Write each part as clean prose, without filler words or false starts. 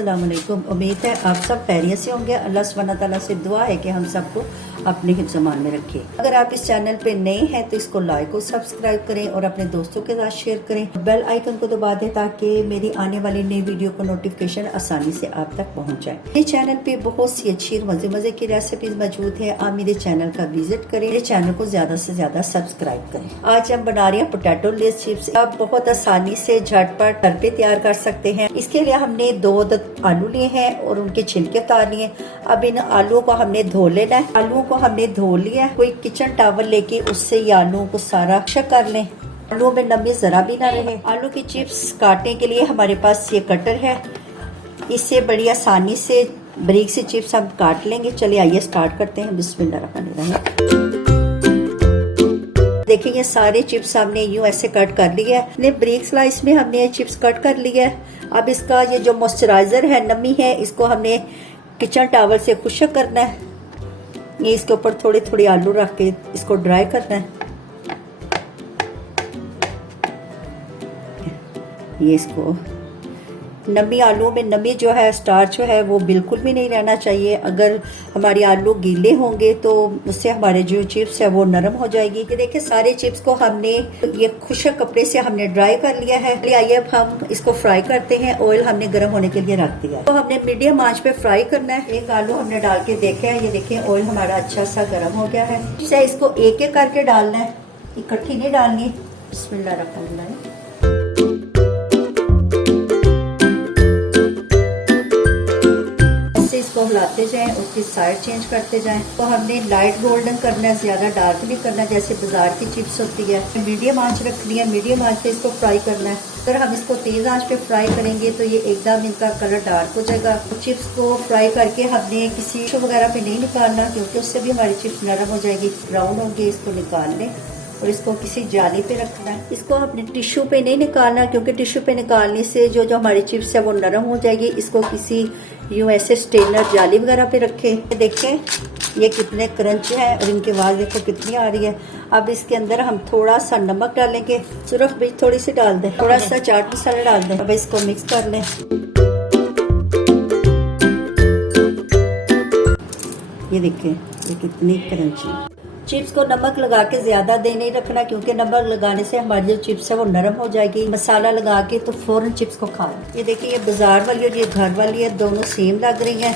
अस्सलाम वालेकुम। उम्मीद है आप सब खैरियत से होंगे। अल्लाह सुब्हानहू तआला से दुआ है कि हम सबको अपने हिफ्ज़ अमान में रखे। अगर आप इस चैनल पे नए हैं तो इसको लाइक और सब्सक्राइब करें और अपने दोस्तों के साथ शेयर करें। बेल आइकन को दबा दें ताकि मेरी आने वाली नई वीडियो को नोटिफिकेशन आसानी से आप तक पहुँच जाए। मेरे चैनल पे बहुत सी अच्छी मजे मजे की रेसिपीज मौजूद है। आप मेरे चैनल का विजिट करें, मेरे चैनल को ज्यादा से ज्यादा सब्सक्राइब करें। आज हम बना रहे हैं पोटैटो लेस चिप्स। आप बहुत आसानी से झटपट घर पे तैयार कर सकते हैं। इसके लिए हमने 2 आलू लिए हैं और उनके छिलके उतार लिए। अब इन आलूओं को हमने धो लेना है। आलूओं को हमने धो लिया। कोई किचन टॉवल लेके उससे ये आलूओं को सारा अक्षय कर लें। आलूओं में नमी जरा भी ना रहे। आलू की चिप्स काटने के लिए हमारे पास ये कटर है। इससे बड़ी आसानी से बारीक सी चिप्स हम काट लेंगे। चलिए आइए स्टार्ट करते हैं। बिस्मिल्लाहिर्रहमानिर्रहीम। देखिए ये सारे चिप्स हमने यूं ऐसे कट कर लिया है। ब्रेक स्लाइस में हमने ये चिप्स कट कर लिया है। अब इसका ये जो मॉइस्चराइजर है, नमी है, इसको हमने किचन टॉवल से खुश्क करना है। ये इसके ऊपर थोड़ी थोड़ी आलू रख के इसको ड्राई करना है। ये इसको नमी, आलू में नमी जो है, स्टार्च जो है वो बिल्कुल भी नहीं रहना चाहिए। अगर हमारे आलू गीले होंगे तो उससे हमारे जो चिप्स है वो नरम हो जाएगी। ये देखिए सारे चिप्स को हमने ये खुश्क कपड़े से हमने ड्राई कर लिया है। आइए अब हम इसको फ्राई करते हैं। ऑयल हमने गर्म होने के लिए रख दिया तो हमने मीडियम आंच पे फ्राई करना है। एक आलू हमने डाल के देखा है। ये देखिए ऑयल हमारा अच्छा सा गर्म हो गया है। इसको एक एक करके डालना है, इकट्ठी नहीं डालनी। बिस्मिल्लाहिर्रहमानिर्रहीम। इसको हिलाते जाएं, उसकी साइड चेंज करते जाएं। तो हमने लाइट गोल्डन करना है, ज्यादा डार्क नहीं करना जैसे बाजार की चिप्स होती है। मीडियम आंच रखनी है, मीडियम आंच पे इसको फ्राई करना है। अगर हम इसको तेज आंच पे फ्राई करेंगे तो ये एकदम इनका कलर डार्क हो जाएगा। तो चिप्स को फ्राई करके हमने किसी टिश्यू वगैरह पे नहीं निकालना क्योंकि उससे भी हमारी चिप्स नरम हो जाएगी, ब्राउन होगी। इसको निकाल लें और इसको किसी जाली पे रखना है। इसको हमने टिश्यू पे नहीं निकालना क्योंकि टिश्यू पे निकालने से जो हमारी चिप्स है वो नरम हो जाएगी। इसको किसी यूं ऐसे स्टेनर जाली वगैरह पे रखें। देखें ये कितने क्रंच है और इनकी आवाज देखो कितनी आ रही है। अब इसके अंदर हम थोड़ा सा नमक डालेंगे, सुरख मिर्च थोड़ी सी डाल दें, थोड़ा सा चाट मसाला डाल दें। अब इसको मिक्स कर लें। ये देखिए ये कितनी क्रंची। चिप्स को नमक लगा के ज्यादा देर नहीं रखना क्योंकि नमक लगाने से हमारी जो चिप्स है वो नरम हो जाएगी। मसाला लगा के तो फौरन चिप्स को खा लें। ये देखिए ये बाजार वाली और ये घर वाली है, दोनों सेम लग रही हैं।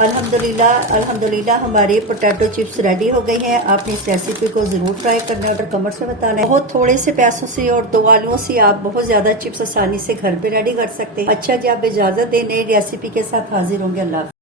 अल्हम्दुलिल्लाह हमारे पोटैटो चिप्स रेडी हो गई हैं। आपने इस रेसिपी को जरूर ट्राई करना है और कमेंट्स में बताना है। बहुत थोड़े से पैसों से और 2 आलुओं से आप बहुत ज्यादा चिप्स आसानी से घर पे रेडी कर सकते हैं। अच्छा जी, आप इजाजत दें, नई रेसिपी के साथ हाजिर होंगे। अल्लाह।